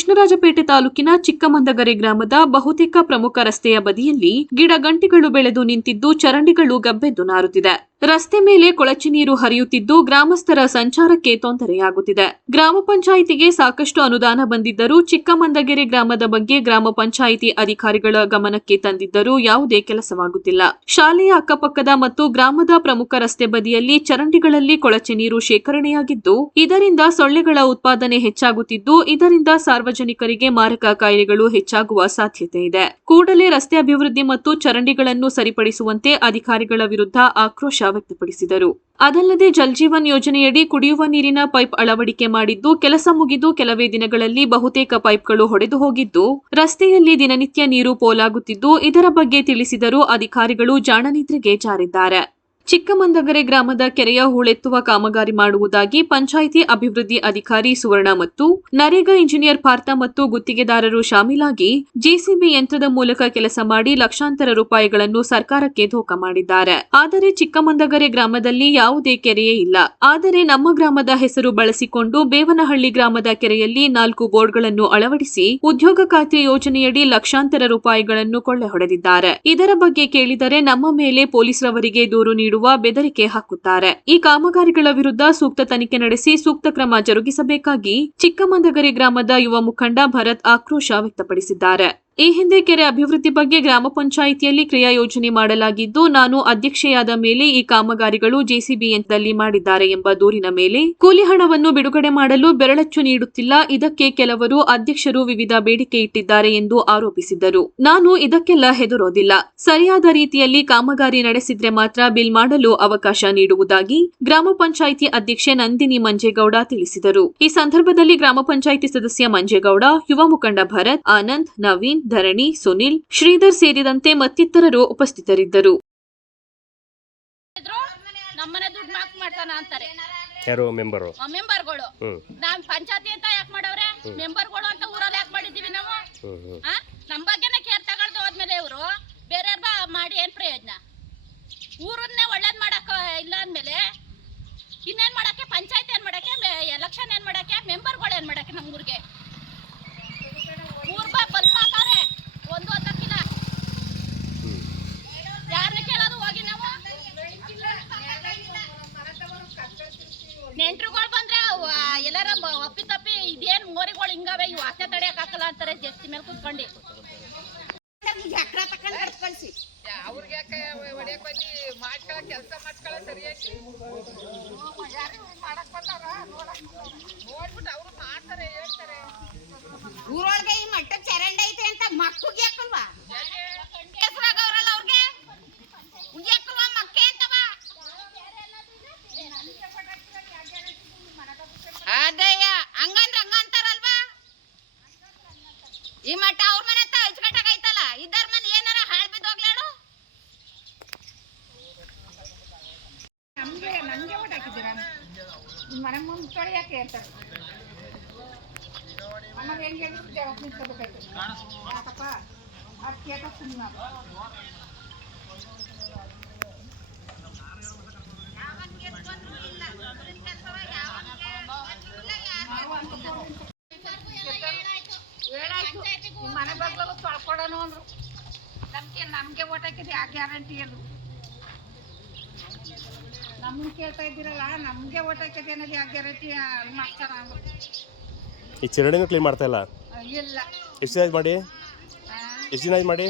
ಕೃಷ್ಣರಾಜಪೇಟೆ ತಾಲೂಕಿನ ಚಿಕ್ಕಮಂದಗರೆ ಗ್ರಾಮದ ಬಹುತೇಕ ಪ್ರಮುಖ ರಸ್ತೆಯ ಬದಿಯಲ್ಲಿ ಗಿಡಗಂಟಿಗಳು ಬೆಳೆದು ನಿಂತಿದ್ದು ಚರಂಡಿಗಳು ಗಬ್ಬೆದ್ದು ನಾರುತ್ತಿದೆ. ರಸ್ತೆ ಮೇಲೆ ಕೊಳಚೆ ನೀರು ಹರಿಯುತ್ತಿದ್ದು ಗ್ರಾಮಸ್ಥರ ಸಂಚಾರಕ್ಕೆ ತೊಂದರೆಯಾಗುತ್ತಿದೆ. ಗ್ರಾಮ ಪಂಚಾಯಿತಿಗೆ ಸಾಕಷ್ಟು ಅನುದಾನ ಬಂದಿದ್ದರೂ ಚಿಕ್ಕಮಂದಗೆರೆ ಗ್ರಾಮದ ಬಗ್ಗೆ ಗ್ರಾಮ ಪಂಚಾಯಿತಿ ಅಧಿಕಾರಿಗಳ ಗಮನಕ್ಕೆ ತಂದಿದ್ದರೂ ಯಾವುದೇ ಕೆಲಸವಾಗುತ್ತಿಲ್ಲ. ಶಾಲೆಯ ಅಕ್ಕಪಕ್ಕದ ಮತ್ತು ಗ್ರಾಮದ ಪ್ರಮುಖ ರಸ್ತೆ ಬದಿಯಲ್ಲಿ ಚರಂಡಿಗಳಲ್ಲಿ ಕೊಳಚೆ ನೀರು ಶೇಖರಣೆಯಾಗಿದ್ದು ಇದರಿಂದ ಸೊಳ್ಳೆಗಳ ಉತ್ಪಾದನೆ ಹೆಚ್ಚಾಗುತ್ತಿದ್ದು ಇದರಿಂದ ಸಾರ್ವಜನಿಕರಿಗೆ ಮಾರಕ ಕಾಯಿಲೆಗಳು ಹೆಚ್ಚಾಗುವ ಸಾಧ್ಯತೆ ಇದೆ. ಕೂಡಲೇ ರಸ್ತೆ ಅಭಿವೃದ್ಧಿ ಮತ್ತು ಚರಂಡಿಗಳನ್ನು ಸರಿಪಡಿಸುವಂತೆ ಅಧಿಕಾರಿಗಳ ವಿರುದ್ಧ ಆಕ್ರೋಶ ವ್ಯಕ್ತಪಡಿಸಿದರು. ಅದಲ್ಲದೆ ಜಲ್ ಜೀವನ್ ಯೋಜನೆಯಡಿ ಕುಡಿಯುವ ನೀರಿನ ಪೈಪ್ ಅಳವಡಿಕೆ ಮಾಡಿದ್ದು ಕೆಲಸ ಮುಗಿದು ಕೆಲವೇ ದಿನಗಳಲ್ಲಿ ಬಹುತೇಕ ಪೈಪ್ಗಳು ಹೊಡೆದು ಹೋಗಿದ್ದು ರಸ್ತೆಯಲ್ಲಿ ದಿನನಿತ್ಯ ನೀರು ಪೋಲಾಗುತ್ತಿದ್ದು ಇದರ ಬಗ್ಗೆ ತಿಳಿಸಿದರೂ ಅಧಿಕಾರಿಗಳು ಜಾಣನಿದ್ರೆಗೆ ಜಾರಿದ್ದಾರೆ. ಚಿಕ್ಕಮಂದಗರೆ ಗ್ರಾಮದ ಕೆರೆಯ ಹೂಳೆತ್ತುವ ಕಾಮಗಾರಿ ಮಾಡುವುದಾಗಿ ಪಂಚಾಯಿತಿ ಅಭಿವೃದ್ಧಿ ಅಧಿಕಾರಿ ಸುವರ್ಣ ಮತ್ತು ನರೇಗಾ ಇಂಜಿನಿಯರ್ ಪಾರ್ಥ ಮತ್ತು ಗುತ್ತಿಗೆದಾರರು ಶಾಮೀಲಾಗಿ ಜೆಸಿಬಿ ಯಂತ್ರದ ಮೂಲಕ ಕೆಲಸ ಮಾಡಿ ಲಕ್ಷಾಂತರ ರೂಪಾಯಿಗಳನ್ನು ಸರ್ಕಾರಕ್ಕೆ ಧೋಖ ಮಾಡಿದ್ದಾರೆ. ಆದರೆ ಚಿಕ್ಕಮಂದಗರೆ ಗ್ರಾಮದಲ್ಲಿ ಯಾವುದೇ ಕೆರೆಯೇ ಇಲ್ಲ. ಆದರೆ ನಮ್ಮ ಗ್ರಾಮದ ಹೆಸರು ಬಳಸಿಕೊಂಡು ಬೇವನಹಳ್ಳಿ ಗ್ರಾಮದ ಕೆರೆಯಲ್ಲಿ 4 ಬೋರ್ಡ್ಗಳನ್ನು ಅಳವಡಿಸಿ ಉದ್ಯೋಗ ಖಾತ್ರಿ ಯೋಜನೆಯಡಿ ಲಕ್ಷಾಂತರ ರೂಪಾಯಿಗಳನ್ನು ಕೊಳ್ಳೆ ಹೊಡೆದಿದ್ದಾರೆ. ಇದರ ಬಗ್ಗೆ ಕೇಳಿದರೆ ನಮ್ಮ ಮೇಲೆ ಪೊಲೀಸರವರಿಗೆ ದೂರು ನೀಡುವ ಬೆದರಿಕೆ ಹಾಕುತ್ತಾರೆ. ಈ ಕಾಮಗಾರಿಗಳ ವಿರುದ್ಧ ಸೂಕ್ತ ತನಿಖೆ ನಡೆಸಿ ಸೂಕ್ತ ಕ್ರಮ ಜರುಗಿಸಬೇಕಾಗಿ ಚಿಕ್ಕಮಂದಗರೆ ಗ್ರಾಮದ ಯುವ ಮುಖಂಡ ಭರತ್ ಆಕ್ರೋಶ ವ್ಯಕ್ತಪಡಿಸಿದ್ದಾರೆ. ಈ ಹಿಂದೆ ಕೆರೆ ಅಭಿವೃದ್ಧಿ ಬಗ್ಗೆ ಗ್ರಾಮ ಪಂಚಾಯಿತಿಯಲ್ಲಿ ಕ್ರಿಯಾ ಯೋಜನೆ ಮಾಡಲಾಗಿದ್ದು ನಾನು ಅಧ್ಯಕ್ಷೆಯಾದ ಮೇಲೆ ಈ ಕಾಮಗಾರಿಗಳು ಜೆಸಿಬಿ ಯಂತ್ರದಲ್ಲಿ ಮಾಡಿದ್ದಾರೆ ಎಂಬ ದೂರಿನ ಮೇಲೆ ಕೂಲಿ ಹಣವನ್ನು ಬಿಡುಗಡೆ ಮಾಡಲು ಬೆರಳಚ್ಚು ನೀಡುತ್ತಿಲ್ಲ. ಇದಕ್ಕೆ ಕೆಲವರು ಅಧ್ಯಕ್ಷರು ವಿವಿಧ ಬೇಡಿಕೆ ಇಟ್ಟಿದ್ದಾರೆ ಎಂದು ಆರೋಪಿಸಿದ್ದರು. ನಾನು ಇದಕ್ಕೆಲ್ಲ ಹೆದರೋದಿಲ್ಲ. ಸರಿಯಾದ ರೀತಿಯಲ್ಲಿ ಕಾಮಗಾರಿ ನಡೆಸಿದ್ರೆ ಮಾತ್ರ ಬಿಲ್ ಮಾಡಲು ಅವಕಾಶ ನೀಡುವುದಾಗಿ ಗ್ರಾಮ ಪಂಚಾಯಿತಿ ಅಧ್ಯಕ್ಷೆ ನಂದಿನಿ ಮಂಜೇಗೌಡ ತಿಳಿಸಿದರು. ಈ ಸಂದರ್ಭದಲ್ಲಿ ಗ್ರಾಮ ಪಂಚಾಯಿತಿ ಸದಸ್ಯ ಮಂಜೇಗೌಡ, ಯುವ ಮುಖಂಡ ಭರತ್, ಆನಂದ್, ನವೀನ್, ಧರಣಿ, ಸುನಿಲ್, ಶ್ರೀಧರ್ ಸೇರಿದಂತೆ ಮತ್ತಿತರರು ಉಪಸ್ಥಿತರಿದ್ದರು. ನಮ್ಮನೆ ದುಡ್ಡು ಮಾಕ್ ಮಾಡ್ತಾನ ಅಂತಾರೆ ಯಾರು ಮೆಂಬರ್ಗಳು ನಾವ್ ಪಂಚಾಯತಿ ಅಂತ ಯಾಕೆ ಮಾಡವ್ರೆ, ಮೆಂಬರ್ಗಳು ಅಂತ ಊರಲ್ಲಿ ಯಾಕೆ ಮಾಡಿದೀವಿ ನಾವು? ನಮ್ ಬಗ್ಗೆನ ಕೇರ್ ತಗೊಳ್ದು ಹೋದ್ಮೇಲೆ ಇವರು ಬೇರೆ ಮಾಡಿ ಏನ್ ಪ್ರಯೋಜನ? ಊರನ್ನೇ ಒಳ್ಳೇದ್ ಮಾಡಕ್ ಇಲ್ಲ ಅಂದ್ಮೇಲೆ ಇನ್ನೇನ್ ಮಾಡಕ್ಕೆ? ಪಂಚಾಯತ್ ಏನ್ ಮಾಡಕ್ಕೆ, ಎಲೆಕ್ಷನ್ ಏನ್ ಮಾಡಕ್ಕೆ, ಮೆಂಬರ್ಗಳು ಏನ್ ಮಾಡಕ್ಕೆ? ನಮ್ ಊರಿಗೆ ಬಲ್ಪ್ ಹಾಕವ್ರೆ, ಒಂದು ಅದಕ್ಕಿಲ್ಲ. ಯಾರನ್ನ ಕೇಳೋದು ಹೋಗಿ ನಾವು? ನೆಂಟ್ರುಗಳು ಬಂದ್ರೆ ಎಲ್ಲಾರ ಒಪ್ಪಿ ತಪ್ಪಿ ಇದೇನ್ ಮೋರಿಗಳು ಹಿಂಗವೆ ಇವು ವಾಸನೆ ತಡೆಯಕ್ ಹಾಕಲ್ಲ ಅಂತಾರೆ ಜಸ್ತಿ ಮೇಲೆ ಕುತ್ಕೊಂಡು. ಕೆಲಸ ಮಾಡ್ಕೊಳ್ಳೋ ಸರಿಯಾಗಿ ಮಾಡಕ್ ಬಂದಾರ ನೋಡ್ಬಿಟ್ಟು ಅವ್ರು ಮಾಡ್ತಾರೆ, ಹೇಳ್ತಾರೆ. ಊರೊಳಗೆ ಈ ಮಟ್ಟ ಚರಂಡಿ ಐತೆ ಅಂತ ಮಕ್ಕಳಿಗೆ ಯಾಕಲ್ವಾ ಹೆಸರಾಗವ್ರಲ್ಲ ಅವ್ರಿಗೆ ಯಾಕಲ್ವಾ ಮಕ್ಕೆ ಅಂತವ? ಅದಯ್ಯ ಹಂಗಂದ್ರೆ ಹಂಗ ಅಂತಾರಲ್ವಾ? ಈ ಮಟ್ಟ ಅವ್ರ ಮನೆ ಹತ್ತ ಹಚ್ಕಟ್ಟಾಗೈತಲ್ಲ, ಇದ್ದಾರ ಮನೆ ಏನಾರ ಹಾಳ್ ಬಿದ್ದೋಗ್ಲೇಳು. ನಂಗೆ ಓಟ್ ಹಾಕಿದ್ದೀರಾ? ಮನೆ ಮುಂದೆ ತೊಳೆಯಕ್ಕೆ ಹೇಳ್ತಾರೆ. ಅಮ್ಮಗೆ ಹೆಂಗೆ ಜಗತ್ ನಿಂತ್ಕೋಬೇಕಾಯ್ತು ಯಾಕಪ್ಪ ಅದು ಕೇಟ ಸುಮ್ಮನೆ ಹೇಳಾಯ್ತು. ಮನೆ ಬಾಗ್ಲಲ್ಲೂ ತೊಳ್ಕೊಡೋಣ ಅಂದ್ರು. ನಮ್ಗೆ ಓಟ್ ಹಾಕಿದ್ದು ಯಾವ ಗ್ಯಾರಂಟಿ ಅದು? ನಮ್ಗೆ ಕೇಳ್ತಾ ಇದ್ದೀರಲ್ಲ, ನಮ್ಗೆ ಓಟ್ ಹಾಕಿದ್ದು ಅನ್ನೋದು ಯಾವ ಗ್ಯಾರಂಟಿ ಮಾಡ್ತಾರ? ಈ ಚರಂಡಿನೂ ಕ್ಲೀನ್ ಮಾಡ್ತಾ ಇಲ್ಲ. ಇಲ್ಲ. ಎಷ್ಟು ದಿನ ಮಾಡಿ? ಎಷ್ಟು ದಿನ ಮಾಡಿ?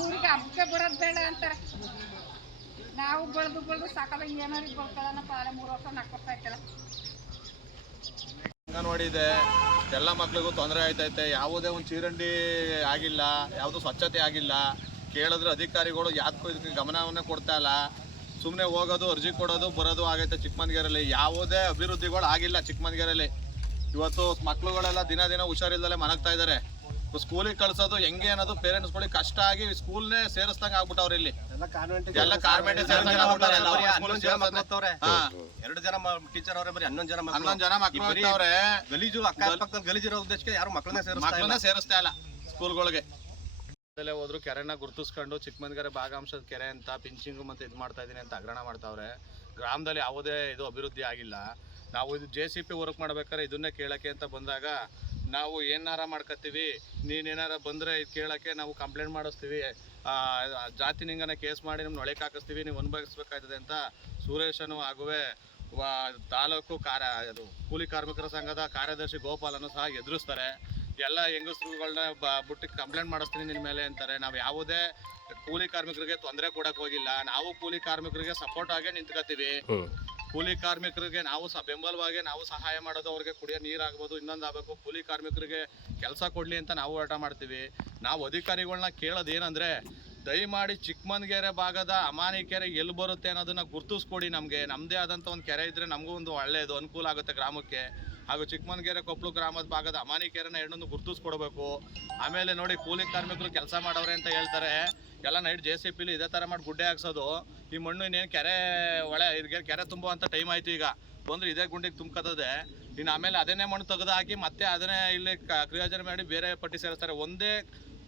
ಊರಿಗೆ ಹಬ್ಬಕ್ಕೆ ಬರೋದು ಬೇಡ ಅಂತಾರೆ. ನಾವು ಬೆಳೆದು ಸಾಕಲ್ಲ, ಏನಾರು ಬೆಳ್ಕೊಳ್ಳೋಣ ಪಾಳೆ 3 ವರ್ಷ 4 ವರ್ಷ ಆಯ್ತಲ್ಲ. ಅಂಗನವಾಡಿ ಇದೆ, ಎಲ್ಲ ಮಕ್ಳಿಗೂ ತೊಂದರೆ ಆಯ್ತೈತೆ. ಯಾವುದೇ ಒಂದು ಚರಂಡಿ ಆಗಿಲ್ಲ, ಯಾವುದು ಸ್ವಚ್ಛತೆ ಆಗಿಲ್ಲ. ಕೇಳಿದ್ರೆ ಅಧಿಕಾರಿಗಳು ಯಾಕೋ ಇದಕ್ಕೆ ಗಮನವನ್ನೇ ಕೊಡ್ತಾ ಇಲ್ಲ. ಸುಮ್ಮನೆ ಹೋಗೋದು, ಅರ್ಜಿ ಕೊಡೋದು, ಬರೋದು ಆಗೈತೆ. ಚಿಕ್ಕಮಂದಿಗೆರೆಯಲ್ಲಿ ಯಾವುದೇ ಅಭಿವೃದ್ಧಿಗಳು ಆಗಿಲ್ಲ. ಚಿಕ್ಕಮಂದಿಗೆರೆಯಲ್ಲಿ ಇವತ್ತು ಮಕ್ಳುಗಳೆಲ್ಲ ದಿನ ಹುಷಾರಿಲ್ಲದೆ ಮನಗ್ತಾ ಇದ್ದಾರೆ. ಸ್ಕೂಲಿಗೆ ಕಳ್ಸೋದು ಹೆಂಗೆ ಅನ್ನೋದು ಪೇರೆಂಟ್ಸ್ಗಳಿಗೆ ಕಷ್ಟ ಆಗಿ ಸ್ಕೂಲ್ನೇ ಸೇರಿಸ್ದಂಗೆ ಆಗ್ಬಿಟ್ಟವ್ರೆ. ಇಲ್ಲಿ ಎಲ್ಲ ಕಾನ್ವೆಂಟ್ 2 ಜನ ಟೀಚರ್ ಅವರೇ, ಬರೀ 11 ಜನ ಮಕ್ಕಳು ಇರ್ತಾವ್ರೆ. ಗಲೀಜು ಅಕ್ಕಪಕ್ಕದಲ್ಲಿ ಗಲೀಜಿರೋ ಉದ್ದೇಶಕ್ಕೆ ಯಾರು ಮಕ್ಕಳನ್ನ ಸೇರಿಸ್ತಾ ಇಲ್ಲ ಸ್ಕೂಲ್ಗಳಿಗೆ. ಹೋದ್ರು ಕೆರೆನ ಗುರುತಿಸ್ಕೊಂಡು ಚಿಕ್ಕಮಂದಿಗೆರೆ ಭಾಗಾಂಶದ ಕೆರೆ ಅಂತ ಪಿಂಚಿಂಗು ಮತ್ತೆ ಇದು ಮಾಡ್ತಾ ಇದೀನಿ ಅಂತ ಹಗರಣ ಮಾಡ್ತಾವ್ರೆ. ಗ್ರಾಮದಲ್ಲಿ ಯಾವುದೇ ಇದು ಅಭಿವೃದ್ಧಿ ಆಗಿಲ್ಲ. ನಾವು ಇದು JCP ವರ್ಕ್ ಮಾಡ್ಬೇಕಾದ್ರೆ ಇದನ್ನೇ ಕೇಳೋಕ್ಕೆ ಅಂತ ಬಂದಾಗ ನಾವು ಏನಾರ ಮಾಡ್ಕೊತೀವಿ, ನೀನೇನಾರ ಬಂದರೆ ಇದು ಕೇಳೋಕ್ಕೆ ನಾವು ಕಂಪ್ಲೇಂಟ್ ಮಾಡಿಸ್ತೀವಿ, ಜಾತಿ ನಿಂಗನ ಕೇಸ್ ಮಾಡಿ ನಮ್ಗೆ ಒಳಗೆ ಹಾಕಿಸ್ತೀವಿ, ನೀವು ಅನುಭವಿಸ್ಬೇಕಾಯ್ತದೆ ಅಂತ ಸುರೇಶನು ಆಗುವೆ ತಾಲೂಕು ಅದು ಕೂಲಿ ಕಾರ್ಮಿಕರ ಸಂಘದ ಕಾರ್ಯದರ್ಶಿ ಗೋಪಾಲನು ಸಹ ಎದುರಿಸ್ತಾರೆ. ಎಲ್ಲ ಹೆಂಗಸ್ರುಗಳನ್ನ ಬಿಟ್ಟು ಕಂಪ್ಲೇಂಟ್ ಮಾಡಿಸ್ತೀನಿ ನಿನ್ನ ಮೇಲೆ ಅಂತಾರೆ. ನಾವು ಯಾವುದೇ ಕೂಲಿ ಕಾರ್ಮಿಕರಿಗೆ ತೊಂದರೆ ಕೊಡಕ್ಕೆ ಹೋಗಿಲ್ಲ. ನಾವು ಕೂಲಿ ಕಾರ್ಮಿಕರಿಗೆ ಸಪೋರ್ಟ್ ಆಗೇ ನಿಂತ್ಕೋತೀವಿ. ಕೂಲಿ ಕಾರ್ಮಿಕರಿಗೆ ನಾವು ಬೆಂಬಲವಾಗಿ ನಾವು ಸಹಾಯ ಮಾಡೋದು, ಅವ್ರಿಗೆ ಕುಡಿಯೋ ನೀರಾಗ್ಬೋದು, ಇನ್ನೊಂದು ಆಗಬೇಕು, ಕೂಲಿ ಕಾರ್ಮಿಕರಿಗೆ ಕೆಲಸ ಕೊಡಲಿ ಅಂತ ನಾವು ಹೋರಾಟ ಮಾಡ್ತೀವಿ. ನಾವು ಅಧಿಕಾರಿಗಳನ್ನ ಕೇಳೋದು ಏನಂದರೆ, ದಯಮಾಡಿ ಚಿಕ್ಕಮಂಗೇರೆ ಭಾಗದ ಅಮಾನಿ ಕೆರೆ ಎಲ್ಲಿ ಬರುತ್ತೆ ಅನ್ನೋದನ್ನು ಗುರ್ತಿಸ್ಕೊಡಿ. ನಮ್ಮದೇ ಆದಂಥ ಒಂದು ಕೆರೆ ಇದ್ದರೆ ನಮಗೂ ಒಂದು ಒಳ್ಳೆಯದು ಅನುಕೂಲ ಆಗುತ್ತೆ ಗ್ರಾಮಕ್ಕೆ. ಹಾಗೂ ಚಿಕ್ಕಮಂಗೇರೆ ಕೊಪ್ಪಳು ಗ್ರಾಮದ ಭಾಗದ ಅಮಾನಿ ಕೆರೆನ ಎರಡನ್ನೂ ಗುರ್ತಿಸ್ಕೊಡ್ಬೇಕು. ಆಮೇಲೆ ನೋಡಿ, ಕೂಲಿ ಕಾರ್ಮಿಕರು ಕೆಲಸ ಮಾಡವ್ರೆ ಅಂತ ಹೇಳ್ತಾರೆ, ಎಲ್ಲ ನೈಟ್ JCPಲಿ ಇದೇ ಥರ ಮಾಡಿ ಗುಡ್ಡೆ ಹಾಕ್ಸೋದು. ಈ ಮಣ್ಣು ಇನ್ನೇನು ಕೆರೆ ಇದಕ್ಕೆ ಕೆರೆ ತುಂಬುವಂಥ ಟೈಮ್ ಆಯಿತು. ಈಗ ಬಂದರೆ ಇದೇ ಗುಂಡಿಗೆ ತುಂಬ್ಕತ್ತದೆ. ಇನ್ನು ಆಮೇಲೆ ಅದನ್ನೇ ಮಣ್ಣು ತೆಗೆದು ಹಾಕಿ ಮತ್ತೆ ಅದನ್ನೇ ಇಲ್ಲಿ ಕ್ರಿಯೋಜನೆ ಮಾಡಿ ಬೇರೆ ಪಟ್ಟಿ ಸೇರಿಸ್ತಾರೆ. ಒಂದೇ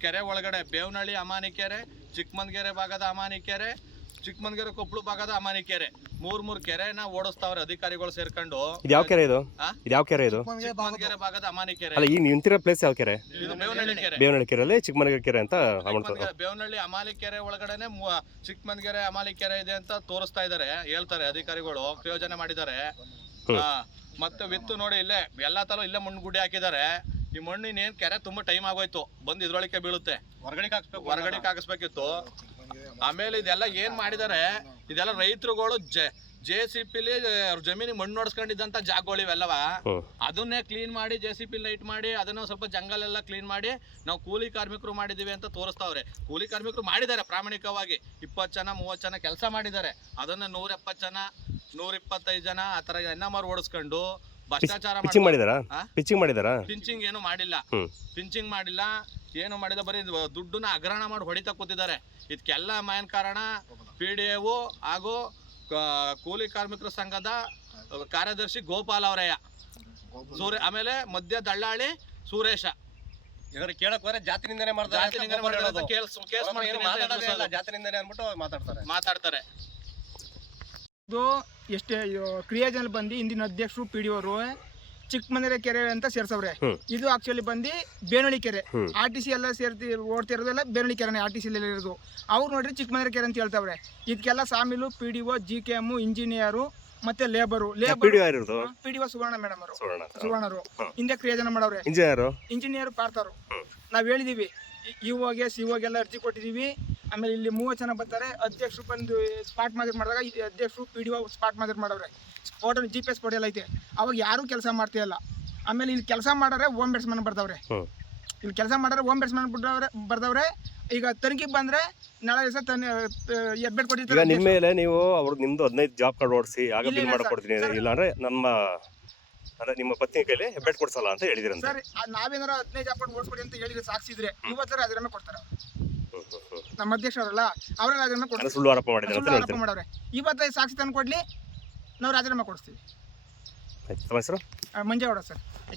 ಕೆರೆ ಒಳಗಡೆ ಬೇವನಹಳ್ಳಿ ಅಮಾನಿ ಕೆರೆ, ಚಿಕ್ಕಮಂಗೇರೆ ಭಾಗದ ಅಮಾನಿ ಕೆರೆ, ಚಿಕ್ಕಮಂಗೇರೆ ಕೊಪ್ಪಳು ಭಾಗದ ಅಮಾನಿ ಕೆರೆ, ಮೂರ್ ಕೆರೆನ ಓಡಿಸ್ತಾವ್ರೆ ಅಧಿಕಾರಿಗಳು ಸೇರ್ಕೊಂಡು. ಯಾವ ಕೆರೆ ಇದು? ಯಾವ ಕೆರೆ ಇದು? ಚಿಕ್ಕಮಂಗೇರೆ ಭಾಗದ ಅಮಾನಿ ಕೆರೆ. ಅಲ್ಲ, ಈಗ ನಿಂತಿರೋ ಪ್ಲೇಸ್ ಯಾವ ಕೆರೆ? ಇದು ಬೇವನಹಳ್ಳಿ ಕೆರೆ. ಬೇವನಹಳ್ಳಿ ಕೆರೆಯಲ್ಲಿ ಚಿಕ್ಕಮಂಗೇರೆ ಕೆರೆ ಅಂತ ಬೇವನಹಳ್ಳಿ ಅಮಾಲಿ ಕೆರೆ ಒಳಗಡೆನೆ ಚಿಕ್ಕಮಂಗೇರೆ ಅಮಾಲಿ ಕೆರೆ ಇದೆ ಅಂತ ತೋರಿಸ್ತಾ ಇದಾರೆ, ಹೇಳ್ತಾರೆ ಅಧಿಕಾರಿಗಳು, ಪ್ರಯೋಜನ ಮಾಡಿದ್ದಾರೆ. ಮತ್ತೆ ವಿತ್ತು ನೋಡಿ, ಇಲ್ಲೇ ಎಲ್ಲಾ ತರ ಇಲ್ಲೇ ಮಣ್ಣು ಗುಡ್ಡೆ ಹಾಕಿದ್ದಾರೆ. ಈ ಮಣ್ಣು ಇನ್ನೇನು ಕೆರೆ ತುಂಬಾ ಟೈಮ್ ಆಗೋಯ್ತು, ಬಂದು ಇದ್ರೊಳಗೆ ಬೀಳುತ್ತೆ, ಹೊರಗಡೆ ಹಾಕಿಸ್ಬೇಕಿತ್ತು. ಆಮೇಲೆ ಇದೆಲ್ಲ ಏನ್ ಮಾಡಿದ್ದಾರೆ, ಇದೆಲ್ಲ ರೈತರುಗಳು JCPಲಿ ಜಮೀನಿಗೆ ಮಣ್ಣು ನೋಡ್ಸ್ಕೊಂಡಿದ್ದಂತ ಜಾಗಗಳು ಇವೆಲ್ಲವ, ಅದನ್ನೇ ಕ್ಲೀನ್ ಮಾಡಿ JCP ಲೈಟ್ ಮಾಡಿ ಅದನ್ನ ಸ್ವಲ್ಪ ಜಂಗಲ್ ಎಲ್ಲ ಕ್ಲೀನ್ ಮಾಡಿ ನಾವು ಕೂಲಿ ಕಾರ್ಮಿಕರು ಮಾಡಿದೀವಿ ಅಂತ ತೋರಿಸ್ತಾವ್ರೆ. ಕೂಲಿ ಕಾರ್ಮಿಕರು ಮಾಡಿದ್ದಾರೆ ಪ್ರಾಮಾಣಿಕವಾಗಿ, 20 ಜನ 30 ಜನ ಕೆಲಸ ಮಾಡಿದ್ದಾರೆ. ಅದನ್ನ 170 ಜನ 125 ಜನ ಆ ತರ NMR ಓಡಿಸ್ಕೊಂಡು ಭ್ರಷ್ಟಾಚಾರ ಪಿಂಚಿಂಗ್ ಏನು ಮಾಡಿಲ್ಲ, ಪಿಂಚಿಂಗ್ ಮಾಡಿಲ್ಲ, ಏನು ಮಾಡಿಲ್ಲ, ಬರೀ ದುಡ್ಡನ್ನ ಹಗರಣ ಮಾಡಿ ಹೊಡಿತಾ ಕೂತಿದ್ದಾರೆ. ಇದಕ್ಕೆಲ್ಲ ಮೇನ್ ಕಾರಣ PDO ಹಾಗೂ ಕೂಲಿ ಕಾರ್ಮಿಕರ ಸಂಘದ ಕಾರ್ಯದರ್ಶಿ ಗೋಪಾಲ್ ಅವರಯ್ಯ, ಆಮೇಲೆ ಮಧ್ಯ ದಳ್ಳಾಳಿ ಸುರೇಶ. ಇವ್ರಿಗೆ ಕೇಳಕ್ ಹೋದ್ರೆ ಜಾತಿ ನಿಂದನೆ ಮಾತಾಡ್ತಾರೆ. ಇದು ಎಷ್ಟೇ ಕ್ರಿಯಾಜನ ಬಂದು ಹಿಂದಿನ ಅಧ್ಯಕ್ಷರು PDO ಅವರು ಚಿಕ್ಕಮಂಗೇರೆ ಕೆರೆ ಅಂತ ಸೇರ್ಸವ್ರೆ. ಇದು ಆಕ್ಚುಲಿ ಬಂದು ಬೇವನಹಳ್ಳಿ ಕೆರೆ. RTC ಎಲ್ಲ ಸೇರ್ತಿ ಓಡ್ತಿರೋದೆಲ್ಲ ಬೇವನಹಳ್ಳಿ ಕೆರೆ, RTC ಇರೋದು. ಅವ್ರು ನೋಡ್ರಿ ಚಿಕ್ಕಮಂಗೇರೆ ಕೆರೆ ಅಂತ ಹೇಳ್ತಾವ್ರೆ. ಇದಕ್ಕೆಲ್ಲ ಸಾಮಿಲು PDO, GKM, ಇಂಜಿನಿಯರು ಮತ್ತೆ ಲೇಬರು. PDO ಸುವರ್ಣ ಮೇಡಮ್ ಅವರು, ಸುವರ್ಣರು ಹಿಂದೆ ಕ್ರಿಯಾಜನ ಮಾಡವ್ರೆ. ಇಂಜಿನಿಯರ್ ಪಾರ್ತಾರು. ನಾವ್ ಹೇಳಿದೀವಿ, ಇವಾಗೆ ಸಿವಾಗೆಲ್ಲ ಅರ್ಜಿ ಕೊಟ್ಟಿದೀವಿ. ಆಮೇಲೆ ಇಲ್ಲಿ 30 ಜನ ಬರ್ತಾರೆ. ಅಧ್ಯಕ್ಷರು ಬಂದು ಸ್ಪಾಟ್ ಮಾಜರ್ ಮಾಡಿದಾಗ ಅಧ್ಯಕ್ಷರು PDO ಸ್ಪಾಟ್ ಮಾಜರ್ ಮಾಡವ್ರೆ. ಫೋಟೋ GPS ಫೋಟೋ ಎಲ್ಲ ಐತೆ. ಅವಾಗ ಯಾರು ಕೆಲಸ ಮಾಡ್ತಿಲ್ಲ. ಆಮೇಲೆ ಇಲ್ಲಿ ಕೆಲಸ ಮಾಡಾರೆ ಹೋಮ್ ಬೇಟ್ಸ್ಮನ್ ಬರ್ದವ್ರೆ. ಇಲ್ಲಿ ಕೆಲಸ ಮಾಡಾರೆ ಹೋಮ್ ಬೇಟ್ಸ್ಮನ್ ಬರ್ದವ್ರೆ. ಈಗ ತನಿಖೆಗೆ ಬಂದ್ರೆ ನಾಳೆ ದಿವಸ ಎಬ್ಬೆಟ್ ಕೊಟ್ಟಿರ್ತಾರೆ. ನಿಮ್ಮ ಮೇಲೆ ನೀವು ನಿಮ್ದು 15 ಜಾಬ್ ಕಾರ್ಡ್ ಓಡಿಸಿ ಆಗ ಬಿಲ್ ಮಾಡ್ಕೊಡ್ತೀನಿ, ಇಲ್ಲ ಅಂದ್ರೆ ನಿಮ್ಮ ಪತ್ನಿ ಕೈಲಿ ಹೆಬ್ಬೆಟ್ ಕೊಡ್ಸಲ್ಲ ಅಂತ ಹೇಳಿದ್ರಿ ಸರ್. ನಾವೇನಾರ 15 ಜಾಬ್ ಕಾರ್ಡ್ ಓಡಿಸ್ಕೊಡಿ ಅಂತ ಹೇಳಿದ್ರೆ ಸಾಕ್ಷಿದ್ರೆ ಇವತ್ತರ ರಾಜೀನಾಮೆ ಕೊಡ್ತಾರೆ. ನಮ್ಮ ಅಧ್ಯಕ್ಷರಲ್ಲ ಅವರೇ ರಾಜೀನಾಮೆ ಕೊಡ್ತಾರೆ. ಸುಳ್ಳು ಆರೋಪ ಮಾಡಿದ್ರೆ ಇವತ್ತು ಸಾಕ್ಷಿ ತಂದು ಕೊಡ್ಲಿ, ನಾವು ರಾಜೀನಾಮೆ ಕೊಡಿಸ್ತೀವಿ. ತಮ್ಮ ಹೆಸರು? ಮಂಜೇಗೌಡ ಸರ್.